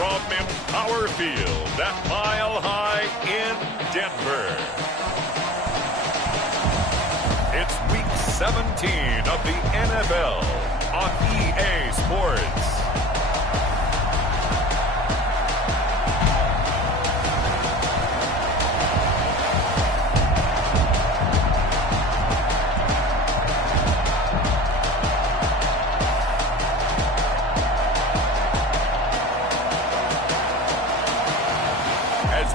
from Empower Field at Mile High in Denver. It's Week 17 of the NFL on EA Sports.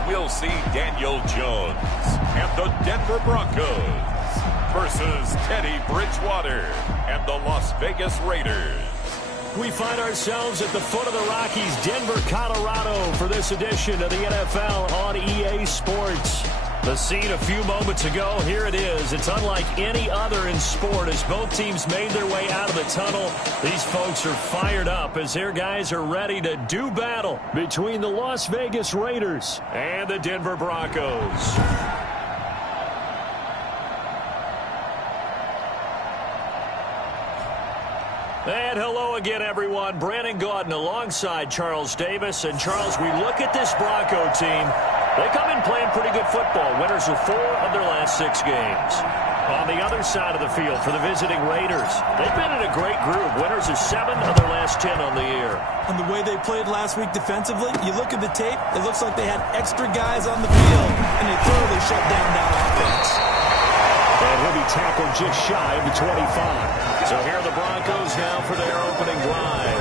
We'll see Daniel Jones and the Denver Broncos versus Teddy Bridgewater and the Las Vegas Raiders. We find ourselves at the foot of the Rockies, Denver, Colorado, for this edition of the NFL on EA Sports. The scene a few moments ago, here it is. It's unlike any other in sport as both teams made their way out of the tunnel. These folks are fired up as their guys are ready to do battle between the Las Vegas Raiders and the Denver Broncos. And hello again, everyone. Brandon Gaudin alongside Charles Davis. And, Charles, we look at this Bronco team. They come in playing pretty good football. Winners of 4 of their last 6 games. On the other side of the field for the visiting Raiders, they've been in a great group. Winners of 7 of their last 10 on the year. And the way they played last week defensively, you look at the tape, it looks like they had extra guys on the field, and they thoroughly shut down that offense. And he'll be tackled just shy of the 25. So here are the Broncos now for their opening drive.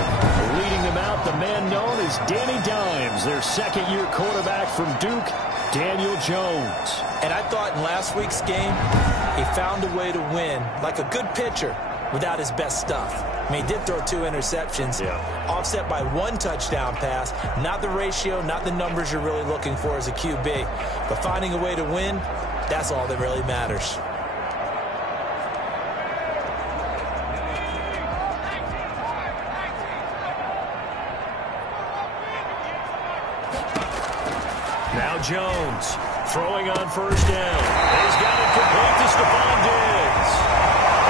Leading them out, the man known as Danny Dimes, their second-year quarterback from Duke, Daniel Jones. And I thought in last week's game, he found a way to win, like a good pitcher, without his best stuff. I mean, he did throw 2 interceptions, offset by 1 touchdown pass. Not the ratio, not the numbers you're really looking for as a QB. But finding a way to win, that's all that really matters. Now Jones throwing on first down. He's got it complete to Stephon Diggs.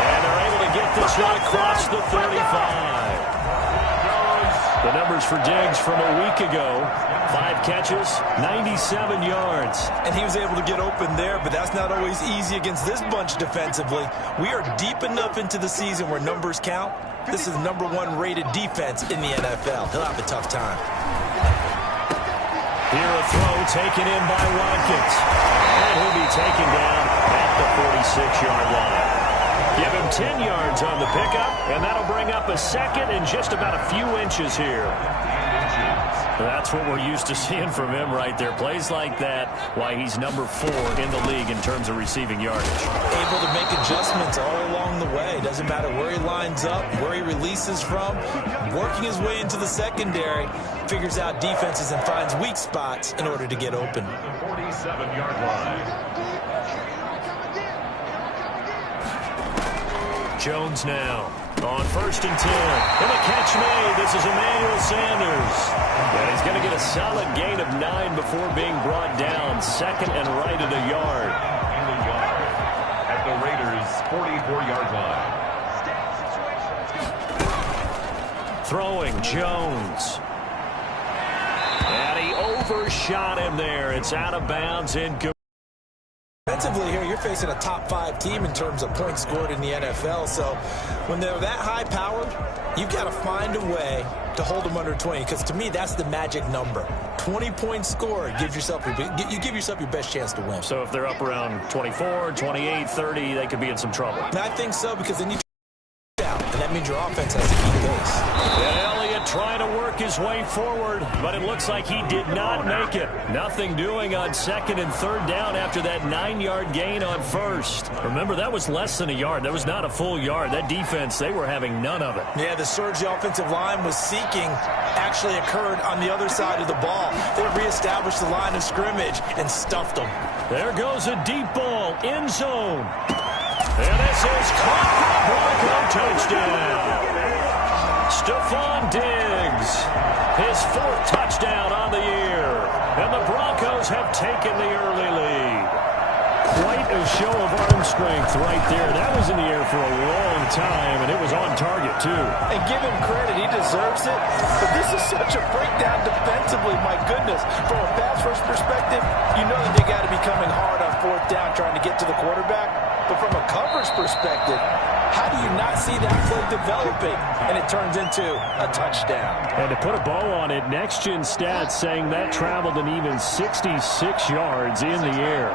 And they're able to get this one across the 35. The numbers for Diggs from a week ago. 5 catches, 97 yards. And he was able to get open there, but that's not always easy against this bunch defensively. We are deep enough into the season where numbers count. This is the #1 rated defense in the NFL. He'll have a tough time. Here a throw taken in by Watkins. And he'll be taken down at the 46-yard line. Give him 10 yards on the pickup, and that'll bring up a second and just about a few inches here. That's what we're used to seeing from him right there. Plays like that, why he's number 4 in the league in terms of receiving yardage. Able to make adjustments all along the way. Doesn't matter where he lines up, where he releases from. Working his way into the secondary, figures out defenses and finds weak spots in order to get open. 47-yard line. Jones now on first and 10. And the catch made. This is Emmanuel Sanders. And he's going to get a solid gain of 9 before being brought down. Second and right at a yard. In the yard at the Raiders' 44-yard line. Throwing Jones. And he overshot him there. It's out of bounds and good. Defensively here, you're facing a top 5 team in terms of points scored in the NFL. So when they're that high-powered, you've got to find a way to hold them under 20. Because to me, that's the magic number. 20 points scored, you give yourself your best chance to win. So if they're up around 24, 28, 30, they could be in some trouble. And I think so, because then you out, and that means your offense has to keep pace. And Elliott trying to work his way forward, but it looks like he did not make it. Nothing doing on second and third down after that 9-yard gain on first. Remember, that was less than a yard. That was not a full yard. That defense, they were having none of it. Yeah, the surge the offensive line was seeking actually occurred on the other side of the ball. They reestablished the line of scrimmage and stuffed them. There goes a deep ball, end zone. And this is caught for a Bronco touchdown. Stephon Diggs, his 4th touchdown on the year. And the Broncos have taken the early lead. Quite a show of arm strength right there. That was in the air for a long time, and it was on target, too. And give him credit. He deserves it. But this is such a breakdown defensively. My goodness. From a pass rush perspective, you know that they got to be coming hard on fourth down trying to get to the quarterback. But from a coverage perspective, how do you not see that play developing? And it turns into a touchdown. And to put a bow on it, Next Gen Stats saying that traveled an even 66 yards in the air.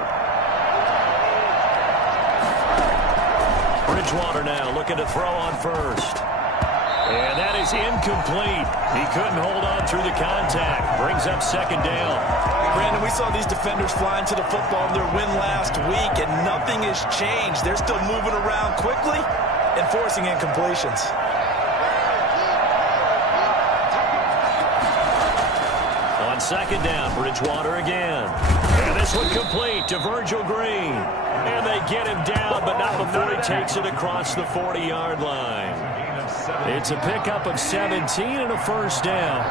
Bridgewater now looking to throw on first. And that is incomplete. He couldn't hold on through the contact. Brings up second down. Brandon, we saw these defenders flying to the football in their win last week, and nothing has changed. They're still moving around quickly and forcing incompletions. On second down, Bridgewater again. And this one complete to Virgil Green. And they get him down, but not before he takes it across the 40-yard line. It's a pickup of 17 and a first down.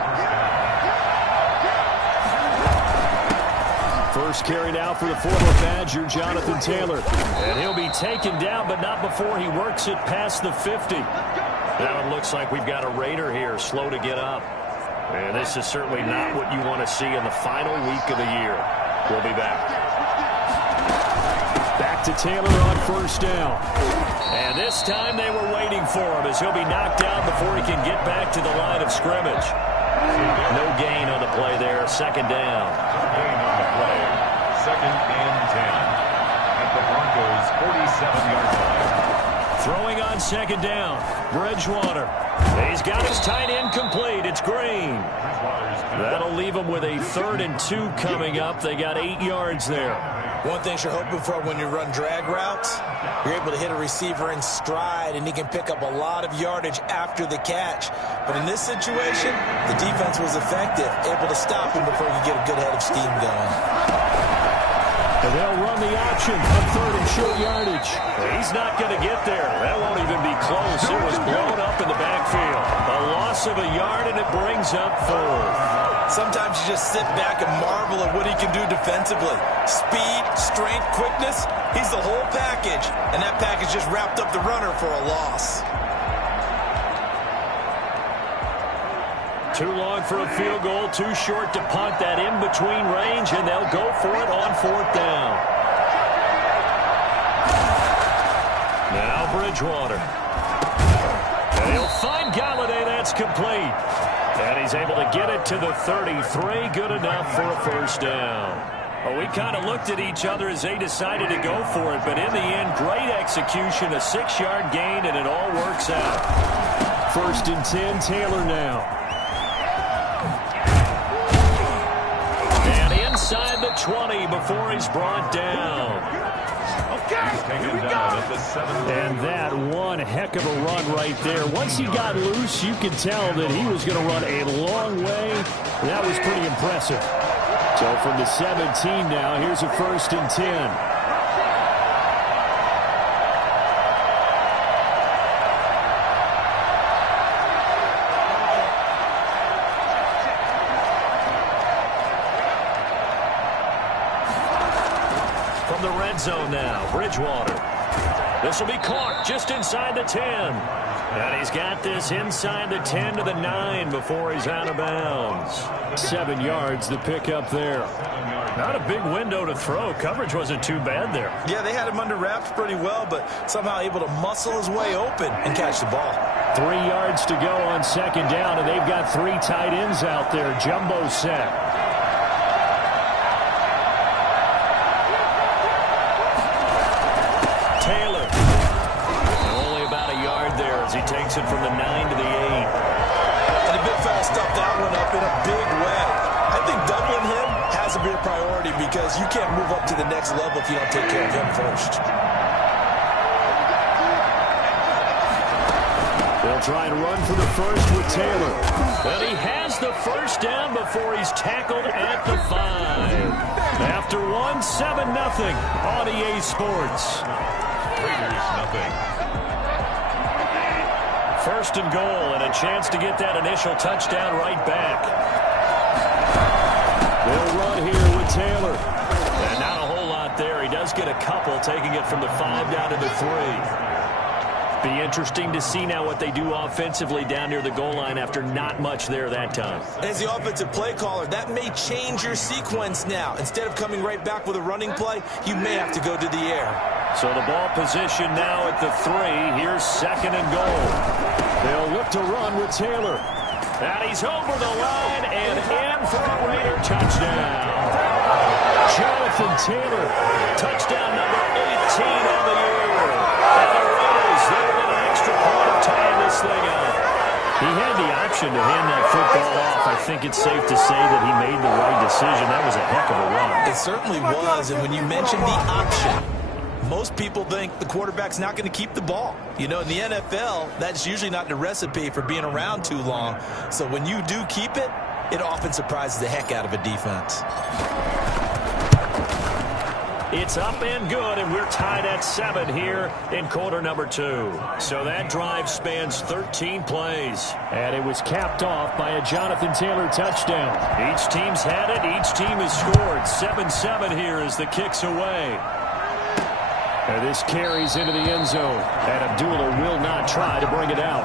First carry now for the former Badger, Jonathan Taylor. And he'll be taken down, but not before he works it past the 50. Now it looks like we've got a Raider here, slow to get up. And this is certainly not what you want to see in the final week of the year. We'll be back. Back to Taylor on first down. And this time they were waiting for him as he'll be knocked down before he can get back to the line of scrimmage. No gain on the play there. Second down. Gain on the play. Second and 10. At the Broncos' 47-yard line. Throwing on second down. Bridgewater. He's got his tight end complete. It's Green. That'll leave him with a 3rd and 2 coming up. They got 8 yards there. One thing you're hoping for when you run drag routes, you're able to hit a receiver in stride, and he can pick up a lot of yardage after the catch. But in this situation, the defense was effective, able to stop him before he could get a good head of steam going. And they'll run the option on 3rd and short yardage. He's not going to get there. That won't even be close. It was blown up in the backfield. A loss of a yard, and it brings up 4th. Sometimes you just sit back and marvel at what he can do defensively. Speed, strength, quickness, he's the whole package. And that package just wrapped up the runner for a loss. Too long for a field goal, too short to punt. That in-between range, and they'll go for it on 4th down. Now Bridgewater. And he'll find Galladay. That's complete. And he's able to get it to the 33. Good enough for a first down. Well, we kind of looked at each other as they decided to go for it. But in the end, great execution, a 6-yard gain, and it all works out. 1st and 10, Taylor now. And inside the 20 before he's brought down. Here we go. And that one heck of a run right there. Once he got loose, you could tell that he was going to run a long way. That was pretty impressive. So from the 17 now, here's a 1st and 10. Zone now, Bridgewater. This will be caught just inside the 10. And he's got this inside the 10 to the 9 before he's out of bounds. 7 yards, the pickup there. Not a big window to throw. Coverage wasn't too bad there. Yeah, they had him under wraps pretty well, but somehow able to muscle his way open and catch the ball. 3 yards to go on second down, and they've got 3 tight ends out there. Jumbo set. He takes it from the 9 to the 8. And the big fella stuffed that one up in a big way. I think doubling him has to be a priority because you can't move up to the next level if you don't take care of him first. They'll try and run for the first with Taylor. Well, he has the first down before he's tackled at the 5. After 1, 7-0 on EA Sports. Raiders nothing. First and goal, and a chance to get that initial touchdown right back. They'll run here with Taylor. And not a whole lot there. He does get a couple, taking it from the 5 down to the 3. Be interesting to see now what they do offensively down near the goal line after not much there that time. As the offensive play caller, that may change your sequence now. Instead of coming right back with a running play, you may have to go to the air. So the ball position now at the 3. Here's 2nd and goal. They'll look to run with Taylor. And he's over the line and in for a Raider touchdown. Jonathan Taylor, touchdown number 18 on the year. And the Raiders, they were an extra point of tying this thing up. He had the option to hand that football off. I think it's safe to say that he made the right decision. That was a heck of a run. It certainly was, and when you mention the option, most people think the quarterback's not going to keep the ball. You know, in the NFL, that's usually not the recipe for being around too long. So when you do keep it, it often surprises the heck out of a defense. It's up and good, and we're tied at 7 here in quarter number 2. So that drive spans 13 plays. And it was capped off by a Jonathan Taylor touchdown. Each team's had it. Each team has scored. 7-7 here as the kick's away. And this carries into the end zone. And Abdullah will not try to bring it out.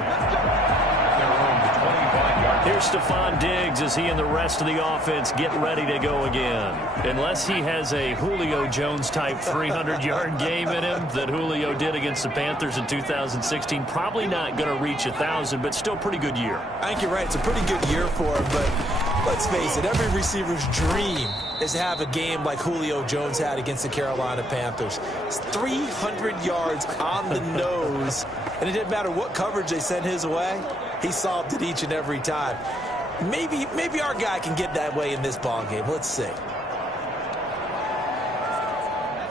Here's Stephon Diggs as he and the rest of the offense get ready to go again. Unless he has a Julio Jones-type 300-yard game in him that Julio did against the Panthers in 2016, probably not going to reach 1,000, but still pretty good year. I think you're right. It's a pretty good year for him, but let's face it, every receiver's dream is to have a game like Julio Jones had against the Carolina Panthers. It's 300 yards on the nose, and it didn't matter what coverage they sent his way. He solved it each and every time. Maybe our guy can get that way in this ballgame. Let's see.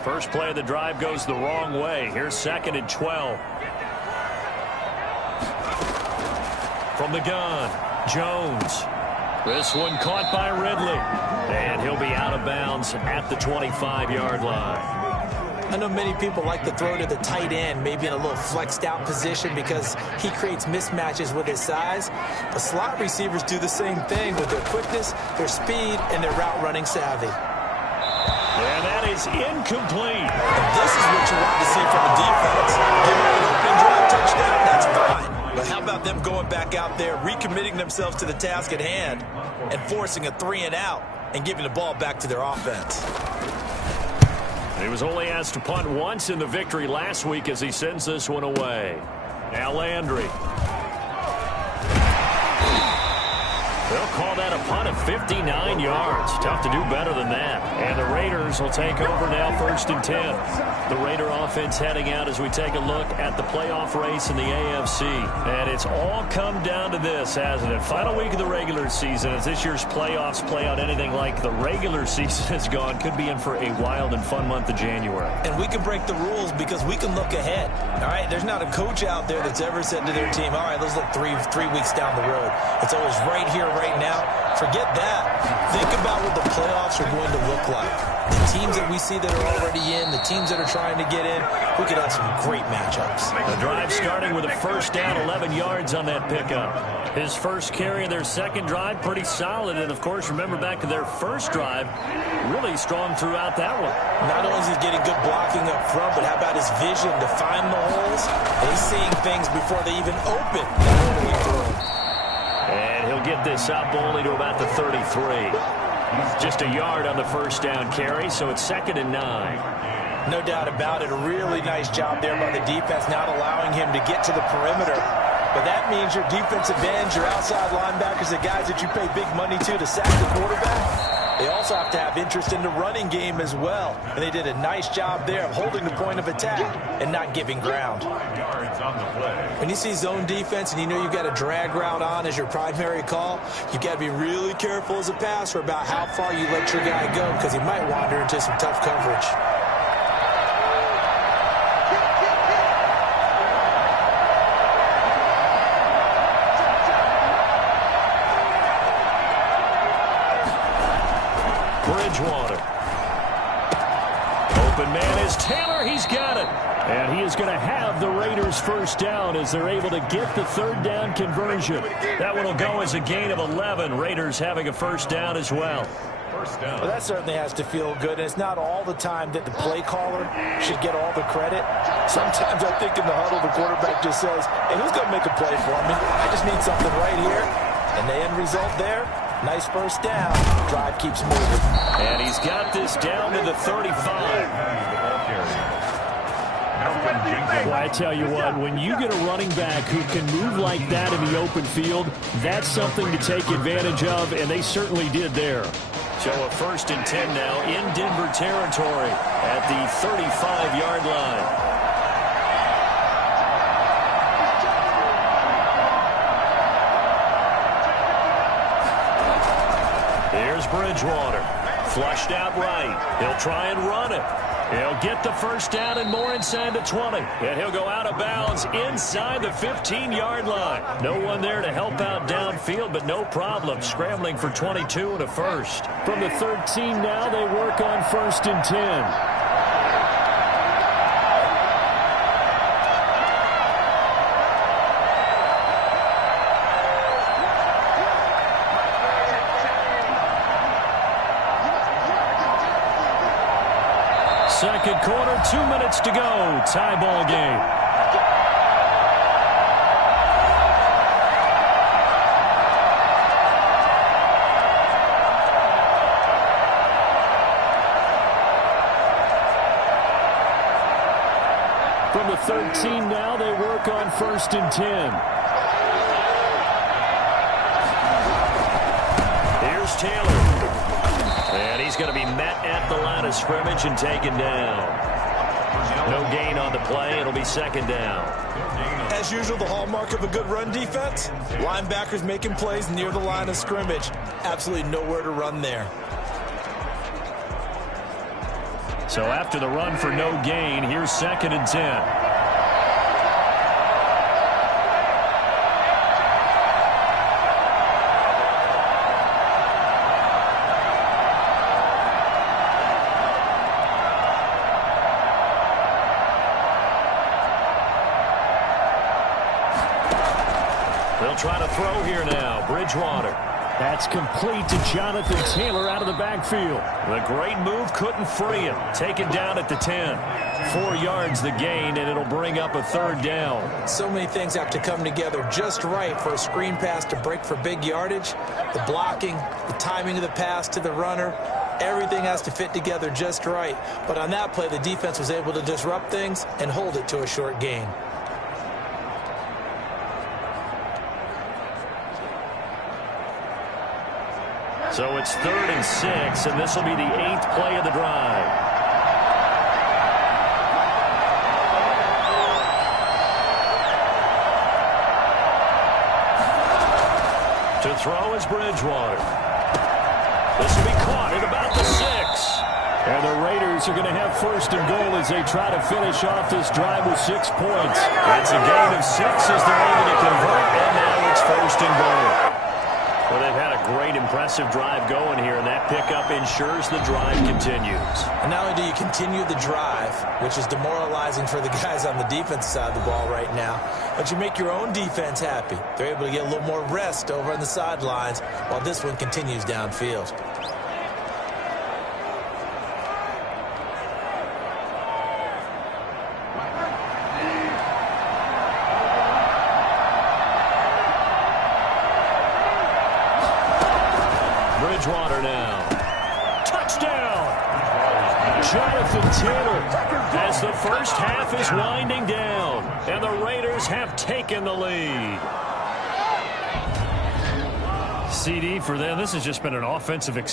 First play of the drive goes the wrong way. Here's 2nd and 12. From the gun, Jones. This one caught by Ridley. And he'll be out of bounds at the 25-yard line. I know many people like to throw to the tight end, maybe in a little flexed out position because he creates mismatches with his size. But slot receivers do the same thing with their quickness, their speed, and their route running savvy. And that is incomplete. And this is what you want to see from a defense. Give them an open drive touchdown, that's fine. But how about them going back out there, recommitting themselves to the task at hand, and forcing a 3-and-out and giving the ball back to their offense. He was only asked to punt once in the victory last week as he sends this one away. Now Landry. They'll call that a punt of 59 yards. Tough to do better than that. And the Raiders will take over now 1st and 10. The Raider offense heading out as we take a look at the playoff race in the AFC. And it's all come down to this, hasn't it? Final week of the regular season. As this year's playoffs play out anything like the regular season has gone, could be in for a wild and fun month of January. And we can break the rules because we can look ahead. All right, there's not a coach out there that's ever said to their team, all right, let's look three weeks down the road. It's always right here, right now. Forget that. Think about what the playoffs are going to look like. The teams that we see that are already in, the teams that are trying to get in, we could have some great matchups. The drive starting with a 1st down, 11 yards on that pickup. His first carry of their 2nd drive, pretty solid. And, of course, remember back to their 1st drive, really strong throughout that one. Not only is he getting good blocking up front, but how about his vision to find the holes? And he's seeing things before they even open. And he'll get this up only to about the 33. Just a yard on the 1st down carry, so it's 2nd and 9. No doubt about it. A really nice job there by the defense, not allowing him to get to the perimeter. But that means your defensive ends, your outside linebackers, the guys that you pay big money to sack the quarterback, they also have to have interest in the running game as well. And they did a nice job there of holding the point of attack and not giving ground. When you see zone defense and you know you've got a drag route on as your primary call, you've got to be really careful as a passer about how far you let your guy go because he might wander into some tough coverage. Bridgewater. Open man is Taylor. He's got it. And he is going to have the Raiders 1st down as they're able to get the 3rd down conversion. That one will go as a gain of 11. Raiders having a 1st down as well. First down. Well, that certainly has to feel good. And it's not all the time that the play caller should get all the credit. Sometimes I think in the huddle, the quarterback just says, hey, who's going to make a play for me? I just need something right here. And the end result there, nice first down. Drive keeps moving. And he's got this down to the 35. Well, I tell you what, when you get a running back who can move like that in the open field, that's something to take advantage of, and they certainly did there. So a 1st and 10 now in Denver territory at the 35-yard line. Here's Bridgewater. Flushed out right. He'll try and run it. He'll get the first down and more inside the 20. And he'll go out of bounds inside the 15-yard line. No one there to help out downfield, but no problem. Scrambling for 22 and a first. From the 13 now, they work on 1st and 10. Second quarter, 2 minutes to go. Tie ball game. From the 13 now, they work on 1st and 10. Here's Taylor. And he's going to be met at the line of scrimmage and taken down. No gain on the play. It'll be 2nd down. As usual, the hallmark of a good run defense, linebackers making plays near the line of scrimmage. Absolutely nowhere to run there. So after the run for no gain, here's 2nd and 10. They'll try to throw here now. Bridgewater. That's complete to Jonathan Taylor out of the backfield. The great move couldn't free him. Taken down at the 10. 4 yards the gain, and it'll bring up a 3rd down. So many things have to come together just right for a screen pass to break for big yardage. The blocking, the timing of the pass to the runner, everything has to fit together just right. But on that play, the defense was able to disrupt things and hold it to a short gain. So it's 3rd and 6, and this will be the 8th play of the drive. To throw is Bridgewater. This will be caught at about the 6. And the Raiders are going to have 1st and goal as they try to finish off this drive with 6 points. It's a gain of 6 as they're able to convert, and now it's 1st and goal. Well, they've had a great, impressive drive going here, and that pickup ensures the drive continues. And not only do you continue the drive, which is demoralizing for the guys on the defensive side of the ball right now, but you make your own defense happy. They're able to get a little more rest over on the sidelines while this one continues downfield. Bridgewater now. Touchdown! Jonathan Taylor as the first half is winding down, and the Raiders have taken the lead. CD for them, this has just been an offensive experience.